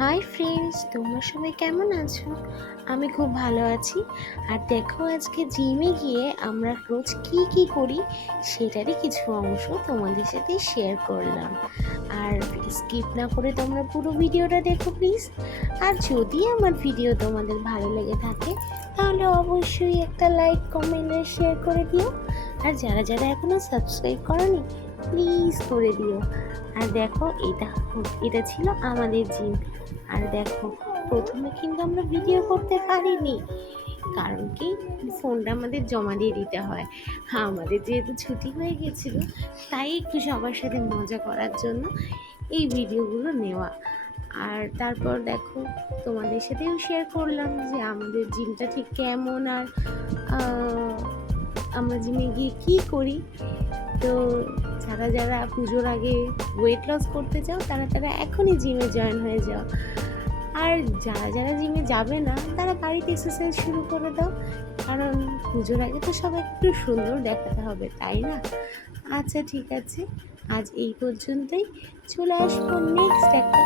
Hi friends, তোমরা সবাই কেমন আছো? আমি খুব ভালো আছি। আর দেখো, আজকে জিমে গিয়ে আমরা রোজ কি কি করি সেটারই কিছু অংশ তোমাদের সাথে শেয়ার করলাম। আর স্কিপ না করে তোমরা পুরো ভিডিওটা দেখো প্লিজ। আর যদি আমার ভিডিও তোমাদের ভালো লেগে থাকে তাহলে অবশ্যই একটা লাইক, কমেন্ট আর শেয়ার করে দিও। আর যারা যারা এখনো সাবস্ক্রাইব করোনি প্লিজ করে দিও। আর দেখো, এটা ছিল আমাদের জিম। আর দেখো, প্রথমে কিন্তু আমরা ভিডিও করতে পারিনি, কারণ কি, ফোনটা আমাদের জমা দিয়ে দিতে হয়। হ্যাঁ, আমাদের যেহেতু ছুটি হয়ে গেছিল, তাই একটু সবার সাথে মজা করার জন্য এই ভিডিওগুলো নেওয়া। আর তারপর দেখো, তোমাদের সাথেও শেয়ার করলাম যে আমাদের জিমটা ঠিক কেমন, আর আমরা জিমে গিয়ে কী করি। তো যারা যারা পুজোর আগে ওয়েট লস করতে চাও তারা তারা এখনই জিমে জয়েন হয়ে যাও। আর যারা যারা জিমে যাবে না তারা বাড়িতে এক্সারসাইজ শুরু করে দাও, কারণ পুজোর আগে তো সবাই একটু সুন্দর দেখাতে হবে, তাই না? আচ্ছা, ঠিক আছে, আজ এই পর্যন্তই। চলে আসবো নেক্সট একটা